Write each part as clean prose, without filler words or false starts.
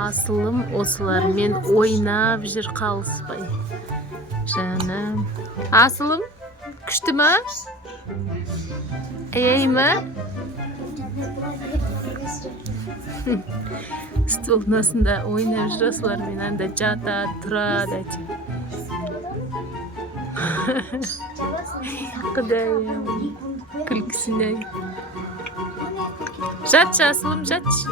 Асылым осылармен ойнап жүр қалыспай. Жаным. Асылым, күшті ма? Аяй ма? Столдың астында ойнап жүр осылармен, анда жата, тұрады. Құдайым, күлкісіне. Жатшы, Асылым, жатшы.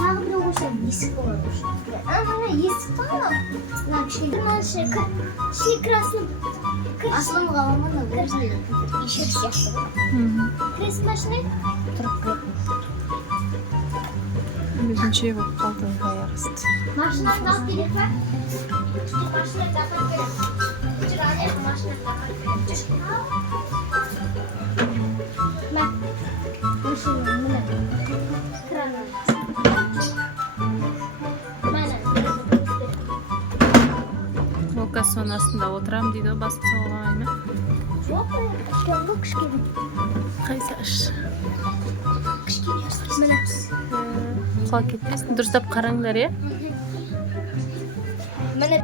Тағы бір оқушылар есік болады. Ана есік қана. Мына кішкене красный. Асылымға мана кірісіне ешек сияқты. Кіресің машина тұрып көріп. Өзінше болып қалды аяқсты. Машинаны алып келек па? Машинаны апарып келек. Жүр, ана машинаны апарып келек. Машина мына краны. Кассаның астында отырам дейді, басып салғаны. Жоқ, кішкене. Қайсы аш? Кішкене. Міне. Құлап кетпесін, дұрыстап қараңдар, е? Міне